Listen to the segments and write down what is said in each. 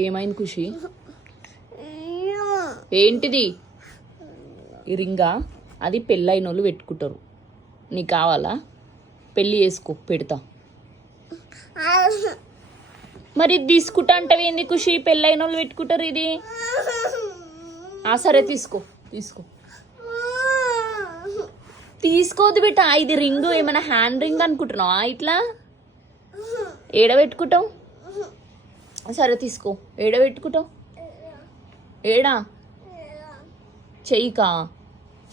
ఏమైంది ఖుషి? ఏంటిది? ఈ రింగా? అది పెళ్ళైన వాళ్ళు పెట్టుకుంటారు. నీకు కావాలా? పెళ్ళి చేసుకో, పెడతా. మరి ఇది తీసుకుంటా అంటవి ఏంది ఖుషి? పెళ్ళైన వాళ్ళు పెట్టుకుంటారు ఇది. సరే తీసుకో తీసుకో. తీసుకోవద్దు బిడ్డ, ఇది రింగ్ ఏమైనా హ్యాండ్ రింగ్ అనుకుంటున్నావా? ఇట్లా ఏడ పెట్టుకుంటావు? సరే తీసుకో. ఏడ పెట్టుకుంటావు? ఏడా? చెయ్యికా?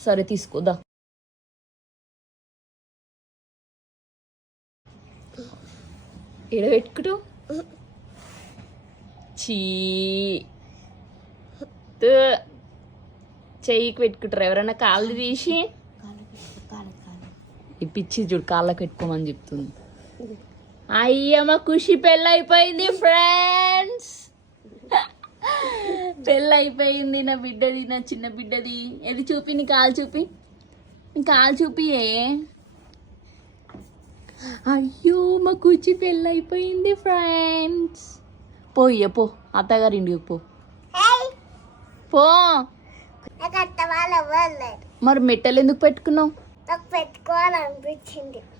సరే తీసుకోదా. ఏడ పెట్టుకుంటావు? చెయ్యికి పెట్టుకుంటారు ఎవరైనా? కాళ్ళు తీసి ఈ పిచ్చి చూడు కాళ్ళకి పెట్టుకోమని చెప్తుంది. అయ్యమ్మ ఖుషి పెళ్ళైపోయింది ఫ్రెండ్స్. పెళ్ళైపోయింది నా బిడ్డది, నా చిన్న బిడ్డది. ఏది చూపి, నీ కాలు చూపి, నీ కాలు చూపియే. అయ్యో మా ఖుషి పెళ్ళైపోయింది ఫ్రెండ్స్. పోయ్య పో, అత్తగారి ఇంటికి పో. పో. మరి మెట్టలు ఎందుకు పెట్టుకున్నావు?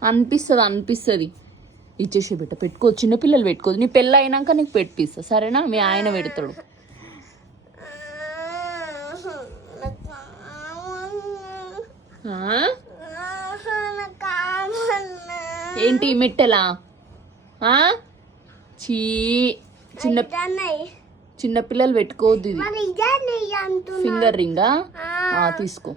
అనిపిస్తుంది. ఇచ్చేసి బిడ్డ పెట్టుకో, చిన్నపిల్లలు పెట్టుకోదు. నీ పెళ్ళి అయినాక నీకు పెట్టిస్తా సరేనా? మీ ఆయన పెడతాడు. ఏంటి మెట్టెలా? చిన్నపిల్లలు పెట్టుకోవద్దు. ఇది ఫింగర్ రింగా? తీసుకో.